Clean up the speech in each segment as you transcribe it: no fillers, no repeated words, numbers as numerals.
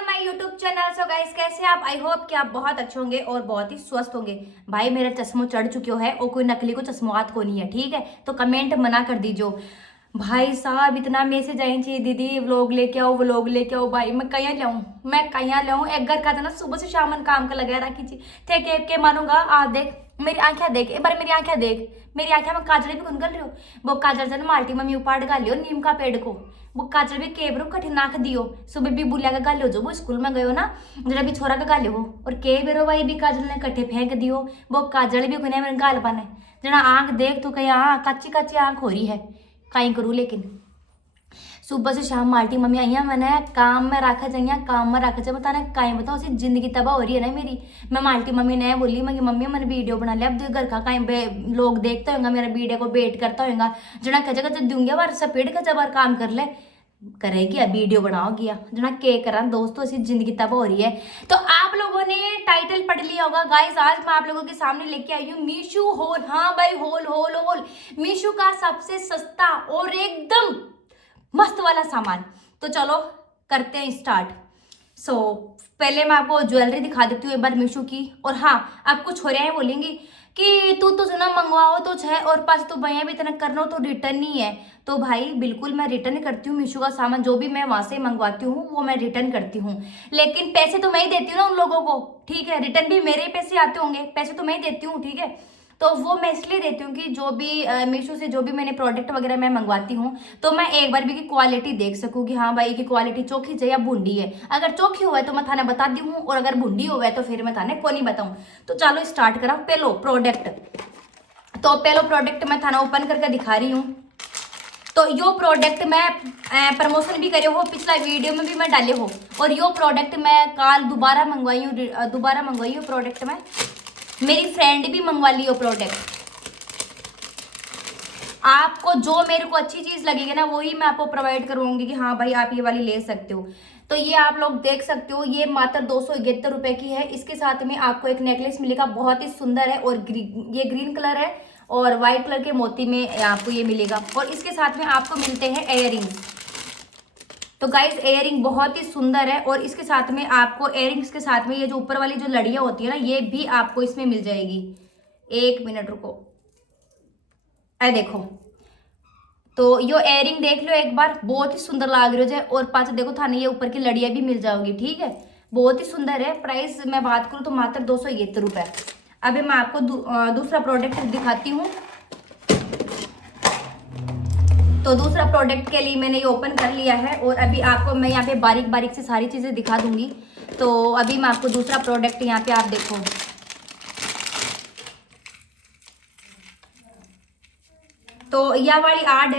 Welcome my YouTube channel. So guys, कैसे आप? I hope कि आप बहुत अच्छे होंगे और बहुत ही स्वस्थ होंगे। भाई मेरा चश्मो चढ़ चुके है और कोई नकली को चश्मोआत को नहीं है, ठीक है? तो कमेंट मना कर दीजिए। भाई साहब इतना मैसेज आई चाहिए, दीदी व्लॉग लेके आओ, व्लॉग लेके आओ। भाई मैं कहीं लाऊं, एक घर का था ना, सुबह से शाम काम का लगा रखी थी। थे के मानूंगा। आ देख मेरी आंखें, देख एक बार मेरी आंखें देख। मेरी आंखें में काजल भी निकल रही हो। वो काजल जन माल्टी मम्मी उपाड़ गालियो नीम का पेड़ को। वो काजल भी केबरो कठिन नाक दियो। सुबह भी बुलिया का गालियो जो वो स्कूल में गयो ना, जरा भी छोरा का गालियो हो। और के बेरो भाई भी काजल ने कट्ठे फेंक दियो। वो काजल भी कोने मेरे गाल पाने जना आंख देख तो कहीं कच्ची कच्ची आंख हो रही है। कहीं करूँ लेकिन सुबह से शाम माल्टी मम्मी आई मैंने काम में रखा चाहिए, काम में रखा चाहिए। बताना कहीं बताओ, उसी जिंदगी तबाह हो रही है ना मेरी। मैं माल्टी मम्मी ने बोली मैं मम्मी मैंने वीडियो बना लिया, अब घर का कहीं लोग देखते होंगे, मेरा वीडियो को वेट करता होगा। जना कह जगह दूंगी बार सपेट का जब काम कर ले करेगी, अब वीडियो बनाओगी जना के करा। दोस्तों ऐसी जिंदगी तबाह हो रही है। तो आप लोगों ने टाइटल पढ़ लिया होगा गाइस, आज मैं आप लोगों के सामने लेके आई हूँ मीशो होल। हाँ भाई, होल होल होल मीशो का सबसे सस्ता और एकदम मस्त वाला सामान। तो चलो करते हैं स्टार्ट। पहले मैं आपको ज्वेलरी दिखा देती हूँ एक बार मीशो की। और हाँ, आप कुछ हो रहे हैं बोलेंगी कि तू तो सुना मंगवाओ तो है और पास तो भैया भी इतना करना तो रिटर्न नहीं है। तो भाई बिल्कुल मैं रिटर्न करती हूँ मीशो का सामान, जो भी मैं वहां से मंगवाती हूँ वो मैं रिटर्न करती हूँ। लेकिन पैसे तो मैं ही देती हूँ ना उन लोगों को, ठीक है? रिटर्न भी मेरे ही पैसे आते होंगे, पैसे तो मैं ही देती हूँ, ठीक है? तो वो मैं इसलिए देती हूँ कि जो भी मीशो से जो भी मैंने प्रोडक्ट वगैरह मैं मंगवाती हूँ तो मैं एक बार भी की क्वालिटी देख सकूँ कि हाँ भाई की क्वालिटी चोखी है या भूंडी है। अगर चोखी हुआ है तो मैं थाने बता दी हूँ, और अगर भूंडी हुआ है तो फिर मैं थाने को नहीं बताऊँ। तो चलो स्टार्ट करा। पहलो प्रोडक्ट, तो पहलो प्रोडक्ट मैं थाना ओपन करके दिखा रही हूँ। तो यो प्रोडक्ट मैं प्रमोशन भी करे हो, पिछला वीडियो में भी मैं डाले हो। और यो प्रोडक्ट मैं कल दोबारा मंगवाई हूँ प्रोडक्ट में। मेरी फ्रेंड भी मंगवा ली हो प्रोडक्ट। आपको जो मेरे को अच्छी चीज लगेगी ना वही मैं आपको प्रोवाइड करूंगी कि हाँ भाई आप ये वाली ले सकते हो। तो ये आप लोग देख सकते हो, ये मात्र 271 रुपए की है। इसके साथ में आपको एक नेकलेस मिलेगा, बहुत ही सुंदर है। और ये ग्रीन कलर है और व्हाइट कलर के मोती में आपको ये मिलेगा। और इसके साथ में आपको मिलते हैं इयररिंग्स। तो गाइस इयररिंग बहुत ही सुंदर है। और इसके साथ में आपको इयररिंग्स के साथ में ये जो ऊपर वाली जो लड़ियां होती है ना, ये भी आपको इसमें मिल जाएगी। एक मिनट रुको, ऐ देखो। तो यो इयररिंग देख लो एक बार, बहुत ही सुंदर लाग रही है। और पास देखो थाने ये ऊपर की लड़ियां भी मिल जाओगी, ठीक है? बहुत ही सुंदर है। प्राइस मैं बात करूँ तो मात्र 271 रुपए। अभी मैं आपको दूसरा प्रोडक्ट दिखाती हूँ। तो दूसरा प्रोडक्ट के लिए मैंने ये ओपन कर लिया है और अभी आपको मैं यहाँ पे बारीक बारीक से सारी चीजें दिखा दूंगी। तो अभी मैं आपको दूसरा प्रोडक्ट यहाँ पे आप देखो। तो यह वाली आर्ट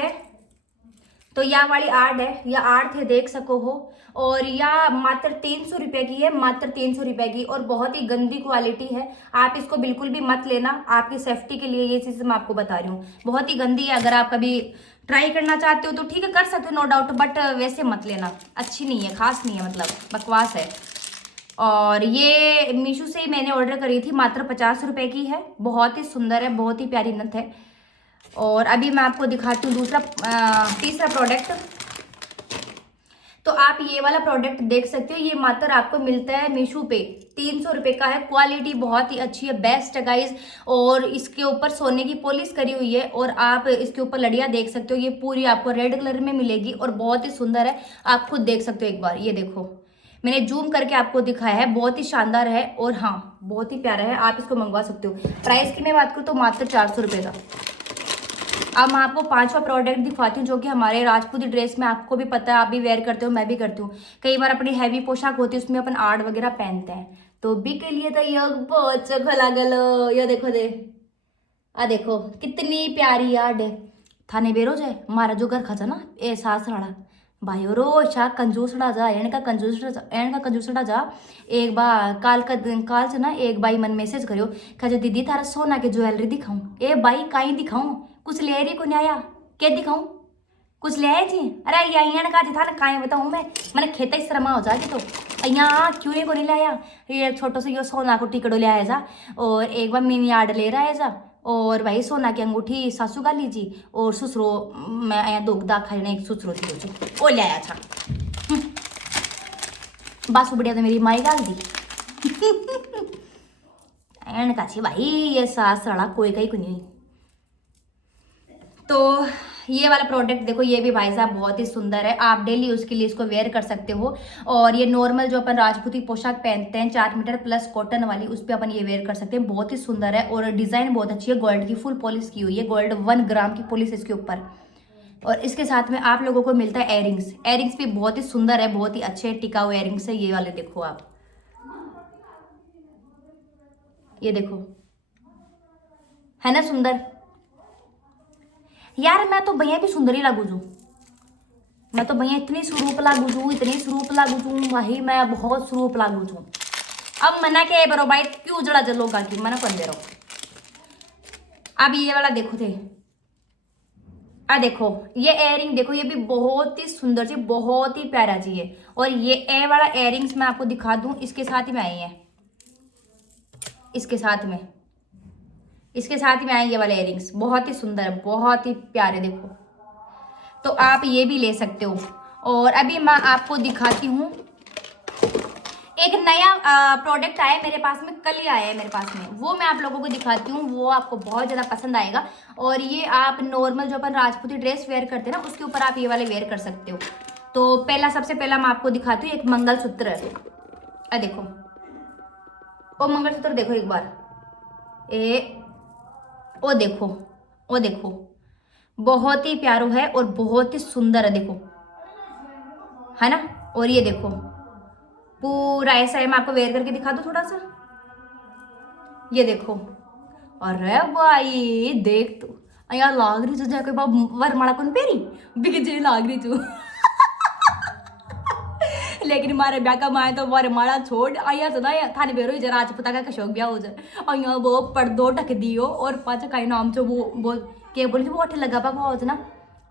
है, या आर्ट है, देख सको हो। और यह मात्र 300 रुपए की है, मात्र 300 रुपए की। और बहुत ही गंदी क्वालिटी है, आप इसको बिल्कुल भी मत लेना। आपकी सेफ्टी के लिए ये चीज मैं आपको बता रही हूँ, बहुत ही गंदी है। अगर आप कभी ट्राई करना चाहते हो तो ठीक है, कर सकते हो नो डाउट, बट वैसे मत लेना, अच्छी नहीं है, खास नहीं है, मतलब बकवास है। और ये मीशो से ही मैंने ऑर्डर करी थी, मात्र 50 रुपए की है। बहुत ही सुंदर है, बहुत ही प्यारी नथ है। और अभी मैं आपको दिखाती हूँ तीसरा प्रोडक्ट। तो आप ये वाला प्रोडक्ट देख सकते हो, ये मात्र आपको मिलता है मीशो पे 300 रुपए का है। क्वालिटी बहुत ही अच्छी है, बेस्ट है गाइज। और इसके ऊपर सोने की पॉलिश करी हुई है। और आप इसके ऊपर लड़ियां देख सकते हो, ये पूरी आपको रेड कलर में मिलेगी और बहुत ही सुंदर है। आप खुद देख सकते हो एक बार, ये देखो मैंने जूम करके आपको दिखाया है, बहुत ही शानदार है। और हाँ, बहुत ही प्यारा है, आप इसको मंगवा सकते हो। प्राइस की मैं बात करूँ तो मात्र 400 रुपये का। अब मैं आपको पांचवा प्रोडक्ट दिखाती हूँ, जो कि हमारे राजपूती ड्रेस में, आपको भी पता है, आप भी वेयर करते हो, मैं भी करती हूँ। कई बार अपनी हैवी पोशाक होती है उसमें अपन आर्ट वगैरह पहनते हैं, तो भी के लिए तो ये बहुत अच्छा लगल। ये देखो कितनी प्यारी आर्ट है। थाने बेरोज है हमारा जो घर खचा ना ए सास राड़ा भाई रो शाह कंजूसड़ा जा, एन का कंजूसड़ा जा। एक बार काल से ना एक बाई मन मैसेज करियो, कहे दीदी तारा सोना के ज्वेलरी दिखाऊं। ए बाई काई दिखाऊं, कुछ ले रही को नहीं आया, क्या दिखाऊं? कुछ ले आए जी? अरे यहाँ का था ना, काहे बताऊं मैंने खेता ही शर्मा हो जाएगी। तो यहाँ क्यों नहीं को नहीं लाया? ये छोटो से यो सोना को टिकड़ो ले आया जा, और एक बार मिनी आर्ड ले रहा है जा, और भाई सोना की अंगूठी सासू का लीजी, और ससुरो मैं यहाँ दुख दाख खाई नहीं, ससुरो थी ओ ले आया था। बस बढ़िया तो मेरी माई गाल दी एंड काची भाई ये सास रड़ा कोई का ही नहीं। तो ये वाला प्रोडक्ट देखो, ये भी भाई साहब बहुत ही सुंदर है, आप डेली यूज के लिए इसको वेयर कर सकते हो। और ये नॉर्मल जो अपन राजपूती पोशाक पहनते हैं 4 मीटर प्लस कॉटन वाली, उस पर अपन ये वेयर कर सकते हैं। बहुत ही सुंदर है और डिजाइन बहुत अच्छी है, गोल्ड की फुल पॉलिश की हुई है, गोल्ड 1 ग्राम की पॉलिश इसके ऊपर। और इसके साथ में आप लोगों को मिलता है एयरिंग्स। एयरिंग्स भी बहुत ही सुंदर है, बहुत ही अच्छे टिकाऊ एयरिंग्स है ये वाले। देखो आप, ये देखो, है ना सुंदर यार। मैं तो भैया भी सुंदर ही लागू छू, मैं तो भैया इतनी स्वरूप लागू छू, इतनी स्वरूप लागू छू भाई, मैं बहुत स्वरूप लागू छू। अब मना के बरो भाई, क्यों जड़ा जलोगा की मना कर दे रहा हूं। अब ये वाला देखो थे, आ देखो ये एयरिंग देखो, ये भी बहुत ही सुंदर जी, बहुत ही प्यारा जी है। और ये ए वाला एयरिंग्स मैं आपको दिखा दूं, इसके साथ ही में आई है, इसके साथ में, इसके साथ में आए ये वाले एयरिंग्स, बहुत ही सुंदर है, बहुत ही प्यारे। देखो तो आप ये भी ले सकते हो। और अभी मैं आपको दिखाती हूँ एक नया प्रोडक्ट आया है मेरे पास में, कल ही आया है मेरे पास में, वो मैं आप लोगों को दिखाती हूँ, वो आपको बहुत ज़्यादा पसंद आएगा। और ये आप नॉर्मल जो अपन राजपूती ड्रेस वेयर करते हैं ना, उसके ऊपर आप ये वाले वेयर कर सकते हो। तो पहला, सबसे पहला मैं आपको दिखाती हूँ एक मंगलसूत्र है। देखो वो मंगलसूत्र देखो एक बार, ओ देखो, ओ देखो, बहुत ही प्यारो है और बहुत ही सुंदर है, देखो है ना। और ये देखो पूरा ऐसा है, मैं आपको वेयर करके दिखा दूं थोड़ा सा, ये देखो। अरे भाई देख तू, यार लाग रही तुझे कोई वरमाला कौन पेरी बिगजे लाग रही तू लेकिन मारे ब्याह का माए तो वरमाला छोड़ आया सदा थाने बेरो जरा राजपुता का कशोक ब्याह हो जाए, अया वो पर्दो ढक दियो और पाचा काई नाम से वो के बोली वो अठे लगा पा हो ना,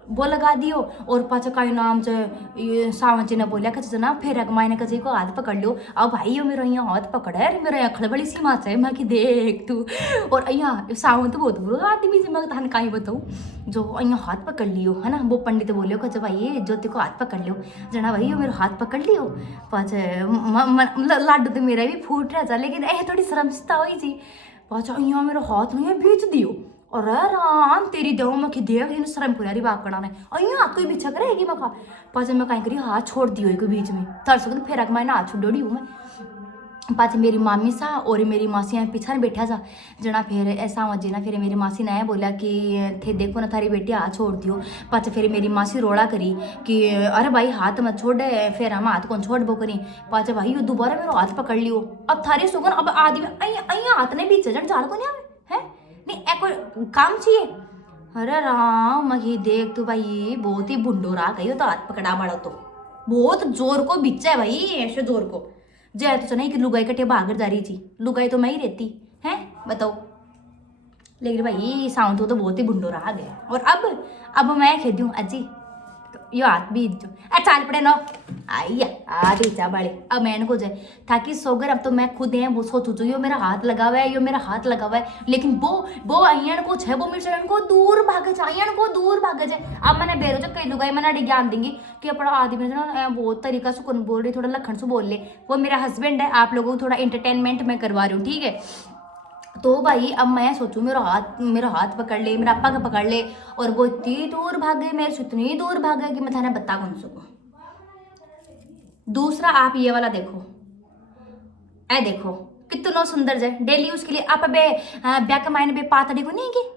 वो लगा दियो। और पाचा काई नाम से ये सावंची ने बोलिया कच ना फेर मायने कचे को हाथ पकड़ लियो। अब भाई यो मेरा यहाँ हाथ पकड़ा है, मेरा यहाँ खड़बड़ी सी माच है, मैं कि देख तू। और अया सावंत बहुत बुरा आदमी से, मैं थाने काई बताऊँ, जो अया हाथ पकड़ लियो है ना, वो पंडित बोलियो कच भाई ज्योति को हाथ पकड़ लियो, जना भाई यो मेरा हाथ पकड़ लियो। पाचा लाडू तो मेरा भी फूट रहा था, लेकिन ए थोड़ी शर्मस्ता हुई थी। पाचा अया मेरा हाथ नहीं बेच दियो। और राम तेरी देव मैं कि देव इन शर्म को यारी बात करना है, अया कोई बिछक रहेगी मैं खा पाचे मैं कहीं करी हाथ छोड़ दियो कोई बीच में थर सकते फेरा मैं ना हाथ छोड़ी हूँ मैं। पाचे मेरी मामी सा और मेरी मासी यहाँ पीछा बैठा था, जना फिर ऐसा मजे ना, फिर मेरी मासी ने बोला कि थे देखो ना थारी बेटी हाथ छोड़ दियो। पाचे फिर मेरी मासी रोड़ा करी कि अरे भाई हाथ मत छोड़, फिर हम हाथ कौन छोड़ बो करी। पाचे भाई वो दोबारा मेरा हाथ पकड़ लियो, अब थारी सुगन अब आदमी अया हाथ ने बीच जन झाड़ को नहीं आवे है नहीं कोई काम चाहिए। अरे राम मही देख तू भाई, बहुत ही बुंडोरा गई तो हाथ पकड़ा बड़ा तो बहुत जोर को बिच्चा है भाई, ऐसे जोर को जय तो नहीं कि लुगाई कटे भागर जा रही थी, लुगाई तो मैं ही रहती है बताओ। लेकिन भाई साउंड तो बहुत ही बुंडोरा आ गया। और अब मैं खेदी हूँ अजी तो यो हाथ भी जो चाल पड़े ना आइया आधी चा बड़े, अब मैंने को जाए ताकि सोगर अब तो मैं खुद है वो सोचू जो यो मेरा हाथ लगा हुआ है, यो मेरा हाथ लगा हुआ है, लेकिन वो अयन को छे वो मिर्चा को दूर भागे जाए, अयन को दूर भागे जाए। अब मैंने बेरो जो कई लुगाई मैंने ज्ञान देंगी कि अपना आदमी ना बहुत तरीका से कौन बोल रही, थोड़ा लखन से बोल ले, वो मेरा हस्बैंड है, आप लोगों को थोड़ा एंटरटेनमेंट में करवा रही हूँ ठीक है। तो भाई अब मैं सोचूं मेरा हाथ पकड़ ले, मेरा अप्पा का पकड़ ले, और वो इतनी दूर भागे, मेरे से इतनी दूर भागे कि मैं थाने बता कौन सकूं। दूसरा आप ये वाला देखो, ऐ देखो कितना सुंदर जाए डेली यूज के लिए। आप बे ब्या कमाइन बे पातड़ी को नहीं की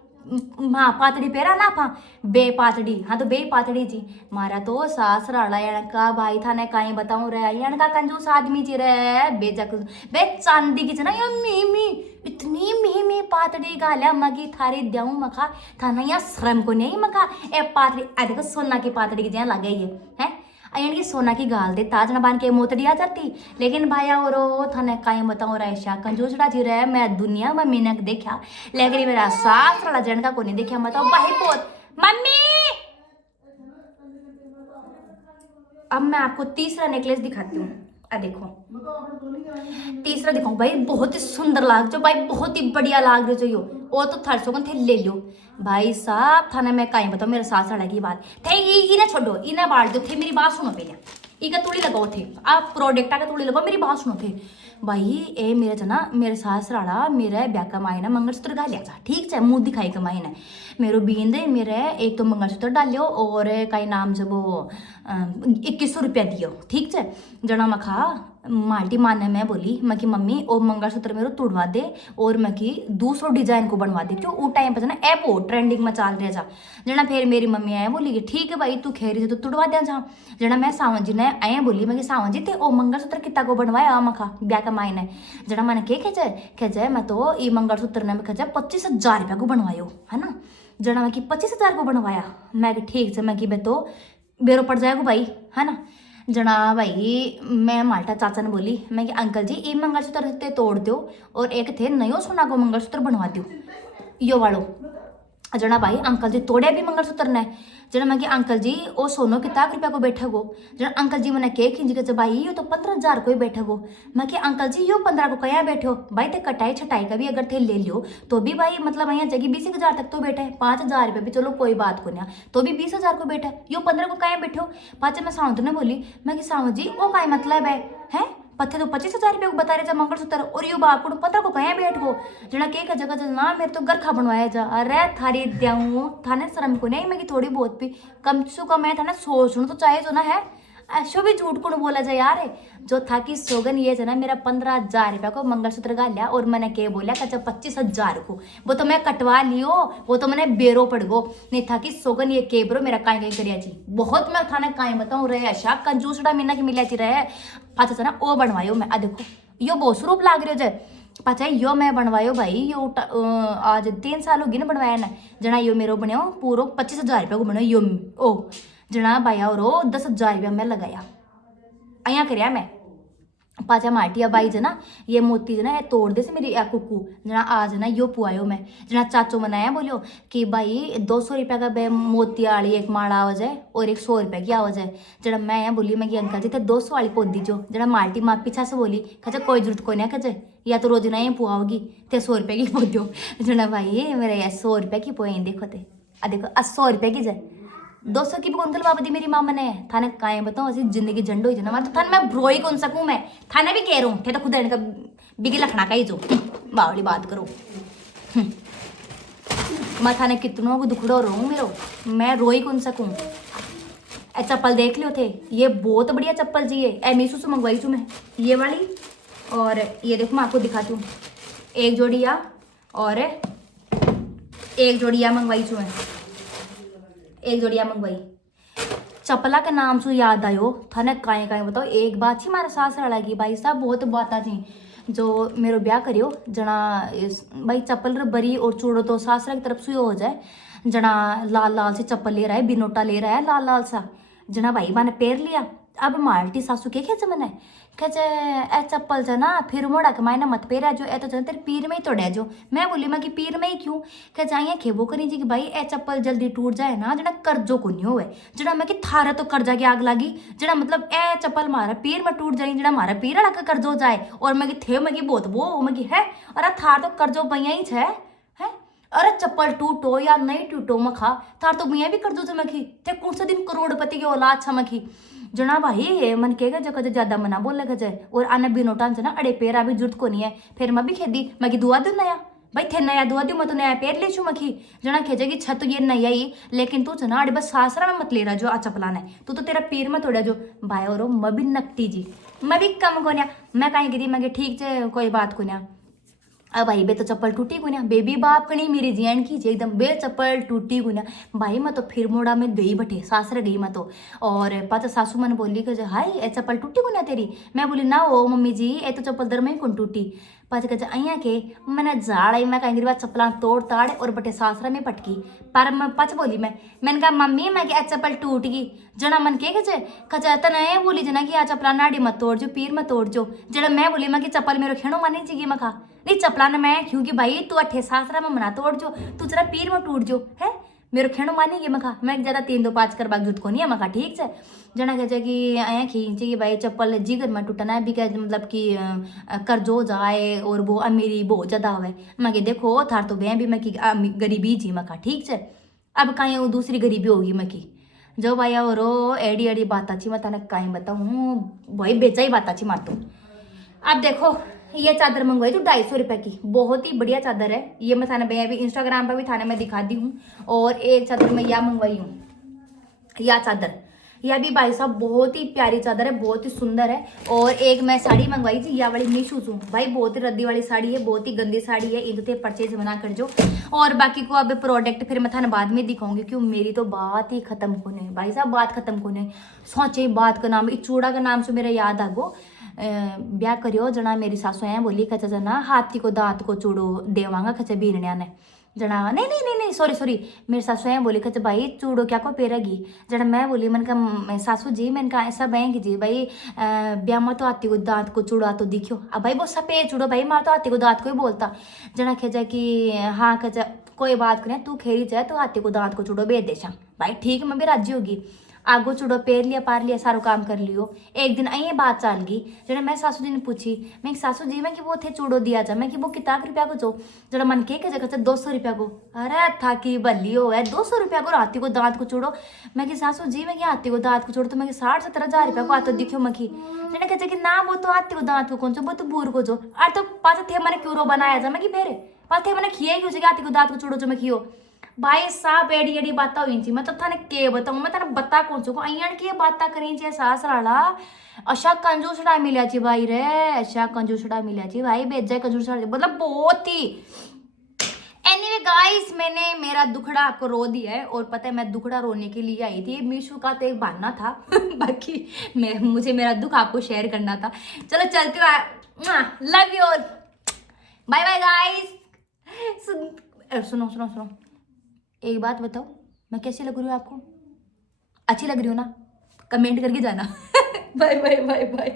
हाँ पातड़ी पेरा ना पा बे पातड़ी, हाँ तो बे पातड़ी जी मारा तो सास राड़ा का भाई था ने कहीं बताऊं रे का कंजूस आदमी जी रे बेजक बे चांदी की जना या मीमी इतनी मीमी पातड़ी गाल्या मगी थारी देऊ मखा था ना या श्रम को नहीं मखा ए पातड़ी आ देखो सोना की पातड़ी की जहाँ लगे है अयन की सोना की गाल दे ताज न बांध के मोतड़ी आ जाती। लेकिन भाया और थाने काई बताऊं रहा कंजूसड़ा जी रहे मैं दुनिया में मिनक देखा, लेकिन मेरा सास वाला जन का को नहीं देखा। बताओ भाई पोत मम्मी। अब मैं आपको तीसरा नेकलेस दिखाती हूँ, देखो तीसरा दिखाऊं भाई, बहुत ही सुंदर लाग जो भाई, बहुत ही बढ़िया लाग रहे जो वो तो थर्सो थे ले लियो भाई साहब थाना मैं कहीं बताओ मेरे सास लड़की की बात थे इन्हें छोड़ो इन्हें बांट दो थे, मेरी बात सुनो पहले इका तूड़ी लगाओ थे आप प्रोडक्ट का तूड़ी लगाओ मेरी बात सुनो थे भाई ए मेरे च ना मेरे सास राड़ा मेरा ब्याह कमाए ना मंगलसूत्र गा लिया था ठीक है मुंह दिखाई कमाई ना मेरो बींद मेरे एक तो मंगलसूत्र डालियो और कई नाम से वो 2100 रुपया दियो ठीक है जना मखा माल्टी माने मैं बोली मैं कि मम्मी और मंगलसूत्र मेरे तुड़वा दे और मैं कि 200 डिजाइन को बनवा दे क्यों वो टाइम पर ना ऐप हो ट्रेंडिंग में चल रहा जा जना फिर मेरी मम्मी आए बोली कि ठीक है भाई तू खेरी से तो तुड़वा दिया जा जना मैं सावन जी ने आए बोली मैं कि सावन जी ते ओ मंगलसूत्र कितना को बनवाया मखा ब्याह का मायने जना मैंने के खेचे मैं तो ये मंगलसूत्र ने खेचा 25,000 रुपया को बनवायो है ना जना मैं कि 25,000 को बनवाया मैं कि ठीक से मैं कि बे तो बेरो पड़ जाएगा भाई है ना जना भाई मैं माल्टा चाचा ने बोली मैं कि अंकल जी ये मंगलसूत्र ते तोड़ दो और एक थे नयो सोना को मंगलसूत्र बनवा दो यो वालो जना भाई अंकल जी तोड़े भी मंगलसूत्र ने जना मैं कि अंकल जी ओ सोनो कितना रुपया को बैठे गो जना अंकल जी मैंने के खिंच के भाई यो तो 15,000 को ही बैठे गो मैं कि अंकल जी यो 15 को कया बैठे हो भाई ते कटाई छटाई का भी अगर थे ले लियो तो भी भाई मतलब यहाँ जगह 20,000 तक तो बैठे 5,000 रुपये भी चलो कोई बात को नहीं तो भी 20,000 को बैठे यो 15 को कया बैठे हो पाचे मैं सावंत ने बोली मैं कि सावंत जी वो का मतलब है पत्थे तो 25,000 रुपये को बता रहे थे मंगलसूत्र और यो बाप को 15 को कहीं बैठ गो जना के जगह ना मेरे तो गरखा बनवाया जा अरे थारी द्याऊँ थाने शर्म को नहीं मैं कि थोड़ी बहुत भी कम से कम मैं था ना सोचूं तो चाहे जो ना है ऐसो भी झूठ को बोला जाए यार जो था कि सोगन ये है ना मेरा 15,000 रुपया को मंगलसूत्र गा लिया और मैंने के बोला कच्चा 25,000 को वो तो मैं कटवा लियो वो तो मैंने बेरो पड़ गो नहीं था कि सोगन ये के ब्रो मेरा काई करिया जी बहुत मैं थाने काई बताऊँ रहे ऐसा कंजूसड़ा मीना की मिलिया जी रहे पाचा ना ओ बनवायो मैं देखो यो बहुत स्वरूप लाग रहे हो पाचा यो मैं बनवायो भाई यो आज 3 साल होगी ना बनवाया ना जना यो मेरो बनो पूरा 25,000 रुपया को बनो यो ओ जना भाई और 10,000 रुपया मैं लगाया अया कर मैं पाचा माटिया बाई जना ये मोती जना तोड़ दे से मेरी कुकू जना आज ना यो पुआयो मैं जना चाचो मनाया बोलियो कि भाई 200 रुपया का बे मोती वाली एक माला आवाज है और एक 100 रुपया की आवाज है जना मैं यहाँ बोली मैं कि अंकल जी थे 200 वाली पोत दीजो जना माल्टी माँ पीछा से बोली खचा कोई जरूरत कोई नहीं खचे या तो रोज ना ये पुआओगी ते 100 रुपया की पोत दो जना भाई मेरे 100 रुपया की पोए देखो ते देखो 100 रुपया की जाए 200 की भी कौन बाबा दी मेरी मामा ने थाने काए बताऊँ ऐसी जिंदगी झंडो ही जना तो थाने मैं ब्रोई कौन सकूँ मैं थाने भी कह रहा हूँ थे तो खुद इनका बिगी लखना का ही जो बावली बात करो मैं थाने कितनों को दुखड़ो रहूँ मेरो मैं रोई कौन सकूँ ए चप्पल देख लियो थे ये बहुत बढ़िया चप्पल जी है ए मीशो से मंगवाई छू मैं ये वाली और ये देखो मैं आपको दिखाती हूँ एक जोड़िया और एक जोड़िया मंगवाई छू मैं एक जोड़िया मंगवाई चपला के नाम से याद आयो थाने काए काए बताओ एक बात थी हमारे सास रड़ा की भाई साहब बहुत बात थी जो मेरो ब्याह करियो जना भाई चप्पल बरी और चूड़ो तो सासरा की तरफ से हो जाए जना लाल लाल से चप्पल ले रहा है बिनोटा ले रहा है लाल लाल सा जना भाई मैंने पैर लिया अब माल्टी सासू के खेचे मैंने खेचे ए चप्पल जना फिर मोड़ा के मायने मत पेरा जो ए तो जन तेरे पीर में ही तोड़े जो मैं बोली मैं कि पीर में ही क्यों क्या जाइए खेबो करी जी कि भाई ए चप्पल जल्दी टूट जाए ना जना कर्जो को नहीं होवे जना मैं कि थारा तो कर्जा की आग लगी जना मतलब ए चप्पल मारा पीर में टूट जाए जना मारा पीर अड़ा का कर्जो जाए और मैं कि थे मैं कि बहुत वो मैं कि है अरे थार तो कर्जो भैया ही है अरे चप्पल टूटो या नहीं टूटो मखा थार तो भैया भी कर्जो से मखी थे कौन सा दिन करोड़पति की औलाद छा मखी जना भाई मन कहेगा जो कजे ज्यादा मना बोल लगा जाए और आने बिनोटान से ना अड़े पेरा भी जरूरत को नहीं है फिर मैं भी खेदी मैं कि दुआ दू नया भाई थे नया दुआ दू मैं तो नया पैर ले छू मखी जना खेजेगी छत तो ये नया ही लेकिन तू जना अड़े बस सासरा में मत ले रहा जो आ चपलाना है तू तो तेरा पैर में थोड़ा जो भाई और मैं भी नकटी जी मैं भी कम को मैं कहीं गिरी मैं ठीक है कोई बात को अब भाई बे तो चप्पल टूटी गुना बेबी बाप कणी मेरी जियन की एकदम बे चप्पल टूटी गुना भाई मैं तो फिर मोड़ा में गई बटे सासरे गई मैं तो और पाचा सासू मन बोली कि हाय ए चप्पल टूटी गुना तेरी मैं बोली ना ओ मम्मी जी ए तो चप्पल दर में कौन टूटी पाचा कहे अइया के मैंने झाड़ आई मैं कहीं बात चप्पल तोड़ ताड़ और बटे सासरा में पटकी पर मैं पच बोली मैंने कहा मम्मी मैं कि चप्पल टूट गई जना मन के कचे तन बोली जना कि आ चप्पल नाड़ी मत तोड़ जो पीर मत तोड़ जो जड़ा मैं बोली मैं कि चप्पल मेरो खेणो मानी जी मैं खा नहीं चपला ना मैं क्योंकि भाई तू अठे सासरा में मना तोड़ जो तू जरा पीर में टूट जो है मेरो खेणो मानेगी मखा मैं ज्यादा 3-2-5 करवा जुट को नहीं है मखा ठीक है जना कहे कि आया खींचे कि भाई चप्पल जिगर में टूटना है भी क्या मतलब कि कर्जो जाए और वो अमीरी बहुत ज्यादा हुए मैं देखो थार तो वह भी मैं कि गरीबी जी मखा ठीक है अब कहीं वो दूसरी गरीबी होगी मैं की जो भाई और एडी एडी बात अच्छी मत आने कहीं बताऊँ भाई बेचा ही बात अच्छी मारतू। अब देखो ये चादर मंगवाई थी 250 रुपये की, बहुत ही बढ़िया चादर है ये। मैं थाने भैया अभी इंस्टाग्राम पर भी थाने में दिखा दी हूँ। और एक चादर मैं यह मंगवाई हूँ, यह चादर, यह भी भाई साहब बहुत ही प्यारी चादर है, बहुत ही सुंदर है। और एक मैं साड़ी मंगवाई थी यह वाली मीशो से भाई, बहुत ही रद्दी वाली साड़ी है, बहुत ही गंदी साड़ी है, इनसे परचेज बना कर जो। और बाकी को अब प्रोडक्ट फिर मैं थाने बाद में दिखाऊंगी, क्यों मेरी तो बात ही खत्म होने भाई साहब, बात खत्म होने। सोचे बात का नाम इस चूड़ा का नाम से मेरा याद आ गो, ब्याह करियो जना मेरी सासू है बोली खचा जना हाथी को दांत को चूड़ो देवांगा खचा बीरण्या ने जना, नहीं नहीं नहीं नहीं सॉरी मेरी सासू है बोली खचा भाई चूड़ो क्या को पेरेगी जना। मैं बोली मन का सासू जी मैंने कहा ऐसा बहेंगी जी भाई, ब्याह में तो हाथी को दांत को चूड़ा तो दिखो। अब भाई वो सपेद चूड़ो भाई, मार तो हाथी को दांत को ही बोलता जना। खचा कि हाँ खचा कोई बात नहीं तू खेरी चाहे तो हाथी को दांत को चूड़ो बेच देशा भाई, ठीक मैं भी राजी होगी। आगो चूड़ो पेर लिया पार लिया सारो काम कर लियो। एक दिन आई बात चाल गई जरा, मैं सासू जी ने पूछी, मैं सासू जी मैं कि वो थे चूड़ो दिया जा, मैं कि वो कितना रुपया को जो जरा मन के जगह 200 रुपया को। अरे था कि बल्ली हो है 200 रुपया को हाथी को दांत को चूड़ो। मैं कि सासू जी मैं कि हाथी को दांत को चूड़ो तो मैं 60-70 हजार रुपया को आता दिखो मखी जने कहते कि ना वो तो हाथी को दांत को कौन वो तो बूर को जो अरे तो पास थे मैंने क्यों बनाया जा, मैं कि फेरे पास थे मैंने खिया क्यों हाथी को दांत को चूड़ो जो मैं खियो भाई साहब। एडी एडी बात हुई थी, मैं तो थाने के बताऊं, मैं थाने बता कौन चुको अयन की बात करी छे सास राला। अच्छा कंजूसड़ा मिला छी भाई रे, अच्छा कंजूसड़ा मिला छी भाई, बेजा कंजूसड़ा मतलब बहुत ही। एनीवे गाइस मैंने मेरा दुखड़ा आपको रो दिया है, और पता है मैं दुखड़ा रोने के लिए आई थी, मीशू का तो एक बहाना था बाकी मुझे मेरा दुख आपको शेयर करना था। चलो चलते हो, love you all, bye bye guys. सुनो सुनो सुनो एक बात बताओ, मैं कैसी लग रही हूँ आपको? अच्छी लग रही हूँ ना? कमेंट करके जाना बाय बाय बाय बाय।